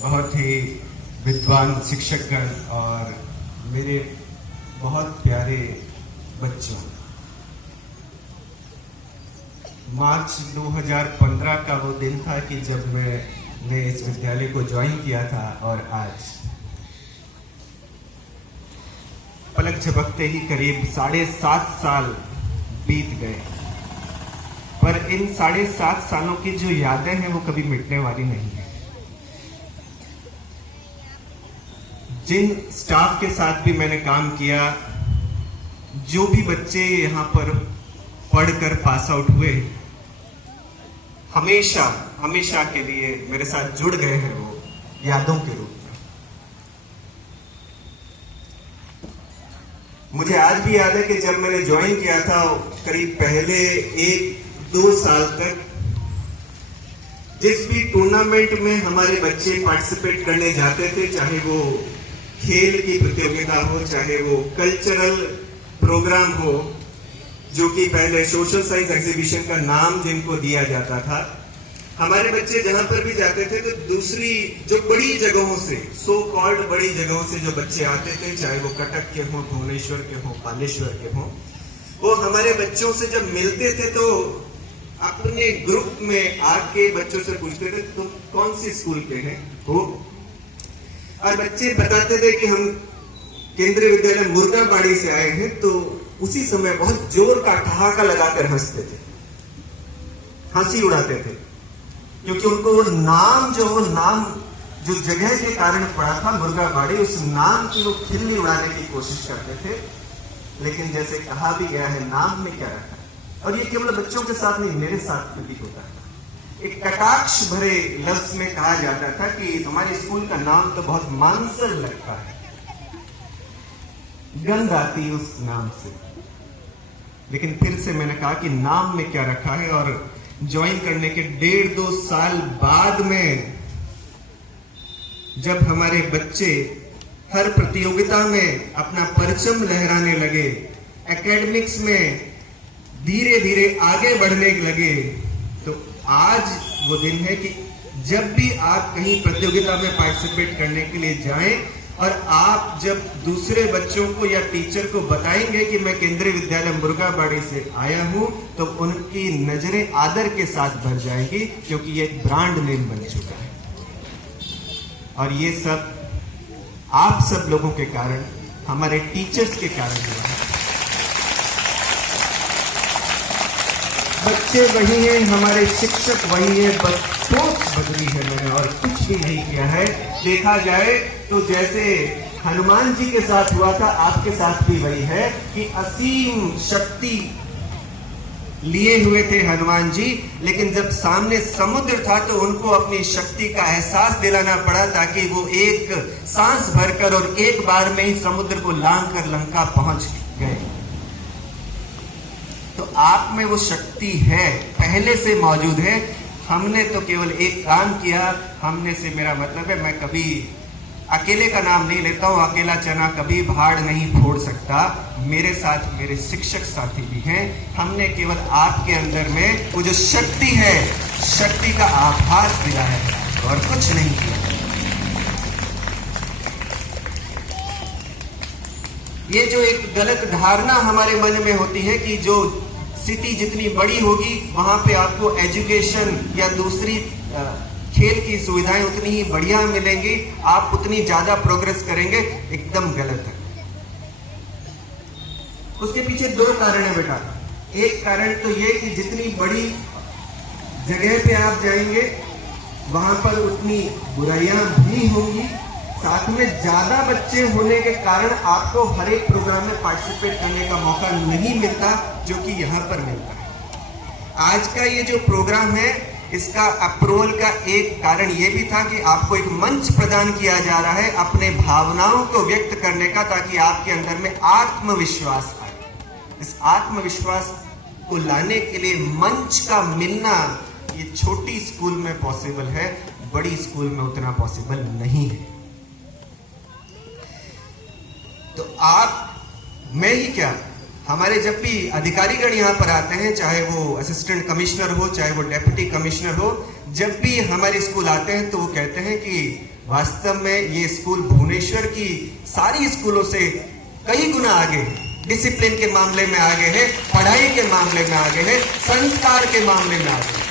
बहुत ही विद्वान शिक्षकगण और मेरे बहुत प्यारे बच्चों, मार्च 2015 का वो दिन था कि जब मैंने इस विद्यालय को ज्वाइन किया था और आज पलक झपकते ही करीब 7.5 साल बीत गए। पर इन 7.5 सालों की जो यादें हैं वो कभी मिटने वाली नहीं है। जिन स्टाफ के साथ भी मैंने काम किया, जो भी बच्चे यहाँ पर पढ़कर पास आउट हुए, हमेशा हमेशा के लिए मेरे साथ जुड़ गए हैं वो यादों के रूप में। मुझे आज भी याद है कि जब मैंने ज्वाइन किया था, करीब पहले 1-2 साल तक जिस भी टूर्नामेंट में हमारे बच्चे पार्टिसिपेट करने जाते थे, चाहे वो खेल की प्रतियोगिता हो, चाहे वो कल्चरल प्रोग्राम हो, जो कि पहले सोशल साइंस एग्जीबिशन का नाम जिनको दिया जाता था, हमारे बच्चे जहां पर भी जाते थे तो दूसरी जो बड़ी जगहों से, सो कॉल्ड बड़ी जगहों से जो बच्चे आते थे, चाहे वो कटक के हों, भुवनेश्वर के हों, बालेश्वर के हों, वो हमारे बच्चों से जब मिलते थे तो अपने ग्रुप में आके बच्चों से पूछते थे तुम कौन सी स्कूल के हैं हो, और बच्चे बताते थे कि हम केंद्रीय विद्यालय मुर्गाबाड़ी से आए हैं। तो उसी समय बहुत जोर का ठहाका लगाकर हंसते थे, हंसी उड़ाते थे, क्योंकि उनको वो नाम जो जगह के कारण पड़ा था, मुर्गाबाड़ी, उस नाम की वो खिल्ली उड़ाने की कोशिश करते थे। लेकिन जैसे कहा भी गया है, नाम में क्या रखा है। और ये केवल बच्चों के साथ नहीं, मेरे साथ भी होता है। एक कटाक्ष भरे लफ्ज में कहा जाता था कि तुम्हारे स्कूल का नाम तो बहुत मानसर लगता है, गंध आती उस नाम से। लेकिन फिर से मैंने कहा कि नाम में क्या रखा है। और ज्वाइन करने के 1.5-2 साल बाद में जब हमारे बच्चे हर प्रतियोगिता में अपना परचम लहराने लगे, एकेडमिक्स में धीरे धीरे आगे बढ़ने लगे, तो आज वो दिन है कि जब भी आप कहीं प्रतियोगिता में पार्टिसिपेट करने के लिए जाएं और आप जब दूसरे बच्चों को या टीचर को बताएंगे कि मैं केंद्रीय विद्यालय मुर्गाबाड़ी से आया हूं, तो उनकी नजरें आदर के साथ भर जाएंगी, क्योंकि ये एक ब्रांड नेम बन चुका है। और ये सब आप सब लोगों के कारण, हमारे टीचर्स के कारण हुआ है। बच्चे वही हैं, हमारे शिक्षक वही है, बस सोच बदली है मैंने, और कुछ भी नहीं किया है। देखा जाए तो जैसे हनुमान जी के साथ हुआ था, आपके साथ भी वही है कि असीम शक्ति लिए हुए थे हनुमान जी, लेकिन जब सामने समुद्र था तो उनको अपनी शक्ति का एहसास दिलाना पड़ा, ताकि वो एक सांस भरकर और एक बार में ही समुद्र को लांघ कर लंका पहुंच गए। तो आप में वो शक्ति है, पहले से मौजूद है। हमने तो केवल एक काम किया। हमने से मेरा मतलब है, मैं कभी अकेले का नाम नहीं लेता हूं, अकेला चना कभी भाड़ नहीं फोड़ सकता। मेरे साथ मेरे शिक्षक साथी भी हैं। हमने केवल आपके अंदर में वो जो शक्ति है, शक्ति का आभास दिलाया है और कुछ नहीं किया। ये जो एक गलत धारणा हमारे मन में होती है कि जो सिटी जितनी बड़ी होगी वहां पे आपको एजुकेशन या दूसरी खेल की सुविधाएं उतनी ही बढ़िया मिलेंगी, आप उतनी ज्यादा प्रोग्रेस करेंगे, एकदम गलत है। उसके पीछे 2 कारण है बेटा। एक कारण तो ये कि जितनी बड़ी जगह पे आप जाएंगे वहां पर उतनी बुराइयां भी होंगी, साथ में ज्यादा बच्चे होने के कारण आपको हर एक प्रोग्राम में पार्टिसिपेट करने का मौका नहीं मिलता, जो कि यहाँ पर मिलता है। आज का ये जो प्रोग्राम है, इसका अप्रूवल का एक कारण ये भी था कि आपको एक मंच प्रदान किया जा रहा है अपने भावनाओं को व्यक्त करने का, ताकि आपके अंदर में आत्मविश्वास आए। इस आत्मविश्वास को लाने के लिए मंच का मिलना ये छोटी स्कूल में पॉसिबल है, बड़ी स्कूल में उतना पॉसिबल नहीं है। तो आप, मैं ही क्या, हमारे जब भी अधिकारीगण यहाँ पर आते हैं, चाहे वो असिस्टेंट कमिश्नर हो, चाहे वो डेप्यूटी कमिश्नर हो, जब भी हमारे स्कूल आते हैं तो वो कहते हैं कि वास्तव में ये स्कूल भुवनेश्वर की सारी स्कूलों से कई गुना आगे, डिसिप्लिन के मामले में आगे है, पढ़ाई के मामले में आगे है, संस्कार के मामले में आगे है।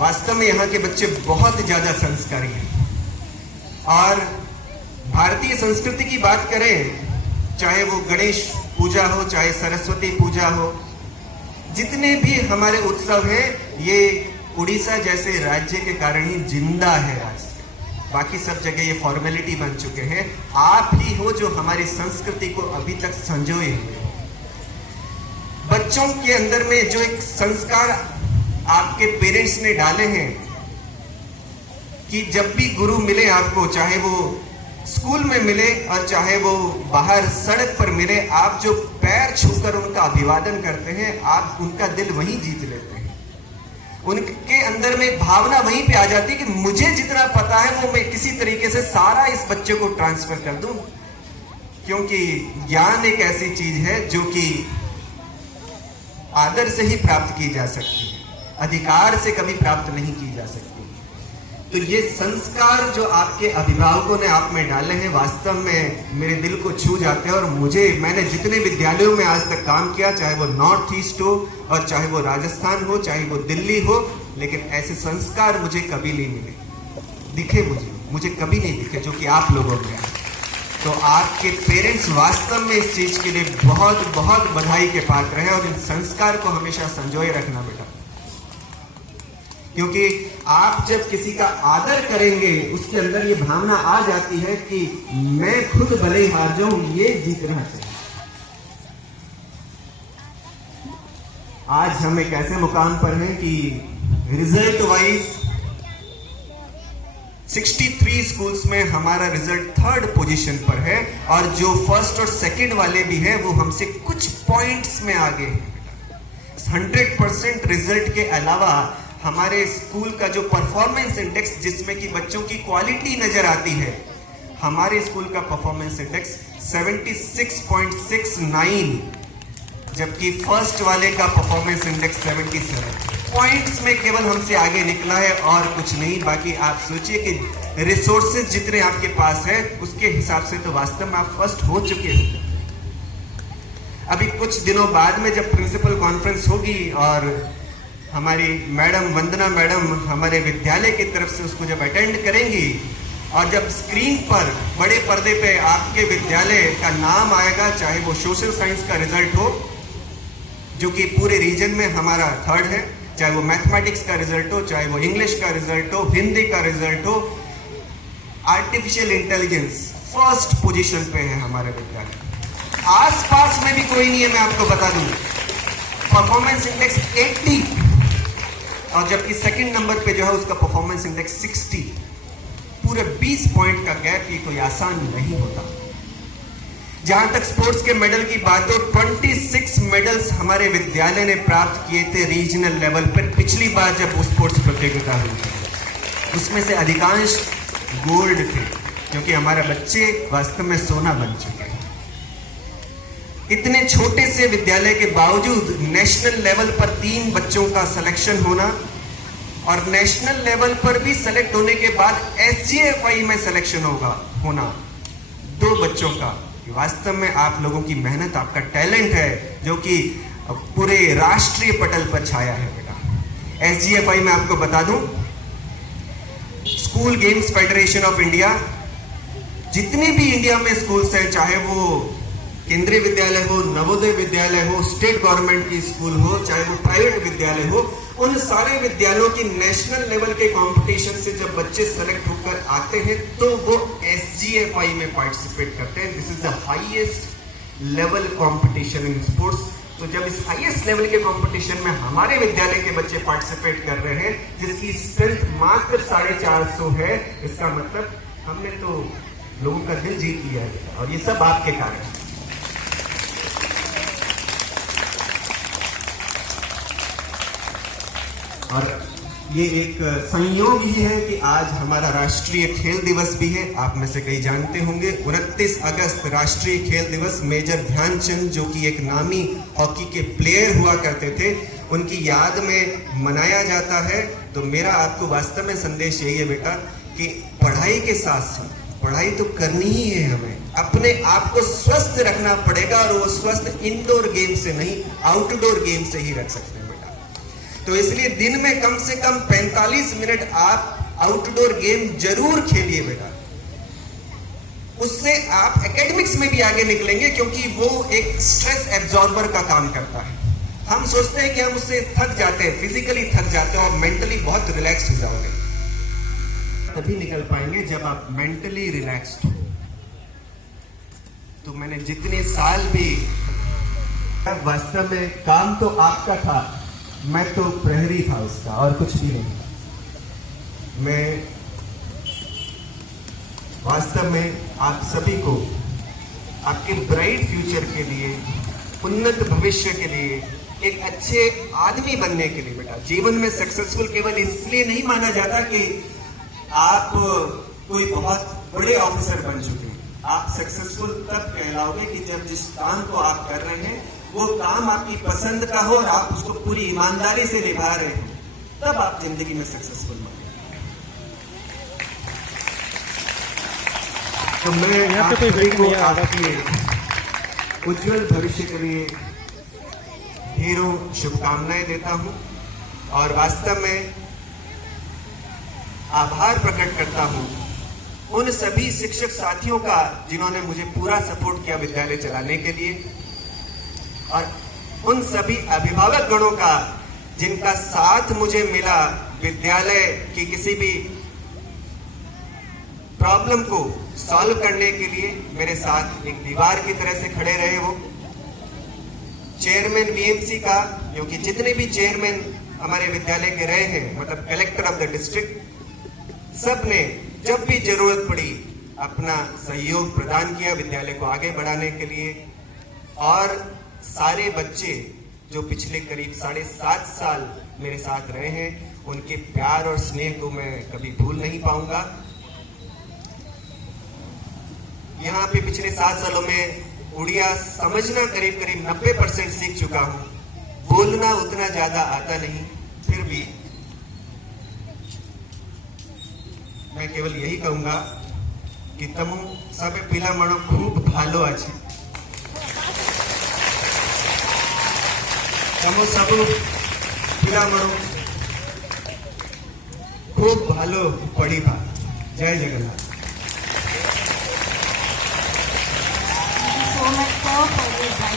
वास्तव में यहाँ के बच्चे बहुत ज्यादा संस्कारी हैं। और भारतीय संस्कृति की बात करें, चाहे वो गणेश पूजा हो, चाहे सरस्वती पूजा हो, जितने भी हमारे उत्सव हैं, ये उड़ीसा जैसे राज्य के कारण ही जिंदा है आज। बाकी सब जगह ये फॉर्मेलिटी बन चुके हैं। आप ही हो जो हमारी संस्कृति को अभी तक संजोए हुए। बच्चों के अंदर में जो एक संस्कार आपके पेरेंट्स ने डाले हैं कि जब भी गुरु मिले आपको, चाहे वो स्कूल में मिले और चाहे वो बाहर सड़क पर मिले, आप जो पैर छूकर उनका अभिवादन करते हैं, आप उनका दिल वहीं जीत लेते हैं। उनके अंदर में भावना वहीं पे आ जाती है कि मुझे जितना पता है वो मैं किसी तरीके से सारा इस बच्चे को ट्रांसफर कर दूं, क्योंकि ज्ञान एक ऐसी चीज है जो कि आदर से ही प्राप्त की जा सकती है, अधिकार से कभी प्राप्त नहीं की जा सकती। तो ये संस्कार जो आपके अभिभावकों ने आप में डाले हैं, वास्तव में मेरे दिल को छू जाते हैं। और मैंने जितने विद्यालयों में आज तक काम किया, चाहे वो नॉर्थ ईस्ट हो और चाहे वो राजस्थान हो, चाहे वो दिल्ली हो, लेकिन ऐसे संस्कार मुझे कभी नहीं मिले, दिखे मुझे कभी नहीं दिखे जो कि आप लोगों में हैं। तो आपके पेरेंट्स वास्तव में इस चीज के लिए बहुत बहुत बधाई के पात्र हैं। और इन संस्कार को हमेशा संजोए रखना बेटा, क्योंकि आप जब किसी का आदर करेंगे, उसके अंदर ये भावना आ जाती है कि मैं खुद भले ही हार जाऊं, ये जीतना चाहिए। आज हम एक ऐसे मुकाम पर हैं कि रिजल्ट वाइज 63 स्कूल्स में हमारा रिजल्ट 3rd पोजीशन पर है, और जो फर्स्ट और सेकंड वाले भी हैं वो हमसे कुछ पॉइंट्स में आगे हैं। 100% रिजल्ट के अलावा हमारे स्कूल का जो परफॉर्मेंस इंडेक्स, जिसमें कि बच्चों की क्वालिटी नजर आती है, हमारे स्कूल का परफॉर्मेंस इंडेक्स 76.69, जबकि फर्स्ट वाले का परफॉर्मेंस इंडेक्स 77। पॉइंट्स में केवल हमसे आगे निकला है और कुछ नहीं। बाकी आप सोचिए कि रिसोर्सेज जितने आपके पास है, उसके हिसाब से तो वास्तव में आप फर्स्ट हो चुके हैं। अभी कुछ दिनों बाद में जब प्रिंसिपल कॉन्फ्रेंस होगी और हमारी मैडम वंदना मैडम हमारे विद्यालय की तरफ से उसको जब अटेंड करेंगी, और जब स्क्रीन पर बड़े पर्दे पे आपके विद्यालय का नाम आएगा, चाहे वो सोशल साइंस का रिजल्ट हो जो कि पूरे रीजन में हमारा 3rd है, चाहे वो मैथमेटिक्स का रिजल्ट हो, चाहे वो इंग्लिश का रिजल्ट हो, हिंदी का रिजल्ट हो, आर्टिफिशियल इंटेलिजेंस 1st पोजीशन पे है हमारे विद्यालय। आसपास में भी कोई नहीं है, मैं आपको बता दूं। परफॉर्मेंस इंडेक्स 80, और जबकि सेकंड नंबर पे जो है उसका परफॉर्मेंस इंडेक्स 60। पूरे 20 पॉइंट का गैप, ये कोई आसान नहीं होता। जहां तक स्पोर्ट्स के मेडल की बात हो, 26 मेडल्स हमारे विद्यालय ने प्राप्त किए थे रीजनल लेवल पर। पिछली बार जब वो स्पोर्ट्स प्रतियोगिता हुई थी, उसमें से अधिकांश गोल्ड थे, क्योंकि हमारे बच्चे वास्तव में सोना बन चुके हैं। इतने छोटे से विद्यालय के बावजूद नेशनल लेवल पर 3 बच्चों का सिलेक्शन होना, और नेशनल लेवल पर भी सेलेक्ट होने के बाद SGFI में सिलेक्शन होना 2 बच्चों का। वास्तव में आप लोगों की मेहनत, आपका टैलेंट है जो कि पूरे राष्ट्रीय पटल पर छाया है बेटा। SGFI में आपको बता दूं, school games federation of India, जितने भी इंडिया में स्कूल्स हैं, चाहे वो केंद्रीय विद्यालय हो, नवोदय विद्यालय हो, स्टेट गवर्नमेंट की स्कूल हो, चाहे वो प्राइवेट विद्यालय हो, उन सारे विद्यालयों की नेशनल लेवल के कंपटीशन से जब बच्चे सेलेक्ट होकर आते हैं तो वो SGFI में पार्टिसिपेट करते हैं। This is the highest level competition in sports. तो जब इस हाईएस्ट लेवल के कंपटीशन में हमारे विद्यालय के बच्चे पार्टिसिपेट कर रहे हैं, जिसकी स्ट्रेंथ मात्र 450 है, इसका मतलब हमने तो लोगों का दिल जीत लिया है, और ये सब आपके कारण। और ये एक संयोग ही है कि आज हमारा राष्ट्रीय खेल दिवस भी है। आप में से कई जानते होंगे, 29 अगस्त राष्ट्रीय खेल दिवस मेजर ध्यानचंद, जो कि एक नामी हॉकी के प्लेयर हुआ करते थे, उनकी याद में मनाया जाता है। तो मेरा आपको वास्तव में संदेश यही है बेटा कि पढ़ाई के साथ साथ पढ़ाई तो करनी ही है, हमें अपने आप को स्वस्थ रखना पड़ेगा, और वो स्वस्थ इंडोर गेम से नहीं आउटडोर गेम से ही रख सकते हैं बेटा। तो इसलिए दिन में कम से कम 45 मिनट आप आउटडोर गेम जरूर खेलिए बेटा। उससे आप एकेडमिक्स में भी आगे निकलेंगे, क्योंकि वो एक स्ट्रेस एब्जॉर्बर का काम करता है। हम सोचते हैं कि हम उससे थक जाते हैं, फिजिकली थक जाते हैं और मेंटली बहुत रिलैक्स हो जाओगे। तभी निकल पाएंगे जब आप मेंटली रिलैक्स्ड हो। तो मैंने जितने साल भी, वास्तव में काम तो आपका था, मैं तो प्रहरी था उसका, और कुछ भी नहीं। मैं वास्तव में आप सभी को आपके ब्राइट फ्यूचर के लिए, उन्नत भविष्य के लिए, एक अच्छे आदमी बनने के लिए बेटा, जीवन में सक्सेसफुल केवल इसलिए नहीं माना जाता कि आप कोई बहुत बड़े ऑफिसर बन चुके हैं। आप सक्सेसफुल तब कहलाओगे कि जब जिस काम को आप कर रहे हैं वो काम आपकी पसंद का हो और आप उसको पूरी ईमानदारी से निभा रहे हो, तब आप जिंदगी में सक्सेसफुल बने। तो मैं यहाँ पे कोई सभी को नहीं आ रहा। आपके उज्जवल भविष्य के लिए ढेरों शुभकामनाएं देता हूं, और वास्तव में आभार प्रकट करता हूं उन सभी शिक्षक साथियों का जिन्होंने मुझे पूरा सपोर्ट किया विद्यालय चलाने के लिए, और उन सभी अभिभावक गणों का जिनका साथ मुझे मिला विद्यालय की किसी भी प्रॉब्लम को सॉल्व करने के लिए। मेरे साथ एक दीवार की तरह से खड़े रहे वो। चेयरमैन बीएमसी का, क्योंकि जितने भी चेयरमैन हमारे विद्यालय के रहे हैं, मतलब कलेक्टर ऑफ द डिस्ट्रिक्ट, सब ने जब भी जरूरत पड़ी अपना सहयोग प्रदान किया विद्यालय को आगे बढ़ाने के लिए। और सारे बच्चे जो पिछले करीब 7.5 साल मेरे साथ रहे हैं, उनके प्यार और स्नेह को मैं कभी भूल नहीं पाऊंगा। यहाँ पे पिछले 7 सालों में उड़िया समझना करीब 90% सीख चुका हूँ। बोलना उतना ज्यादा आता नहीं, फिर भी मैं केवल यही कहूंगा कि तमु सबे पिला मणो खूब भालो आछे। तमु सबु पिला मणो खूब भालो पड़ीबा। जय Jagannath. So much for this.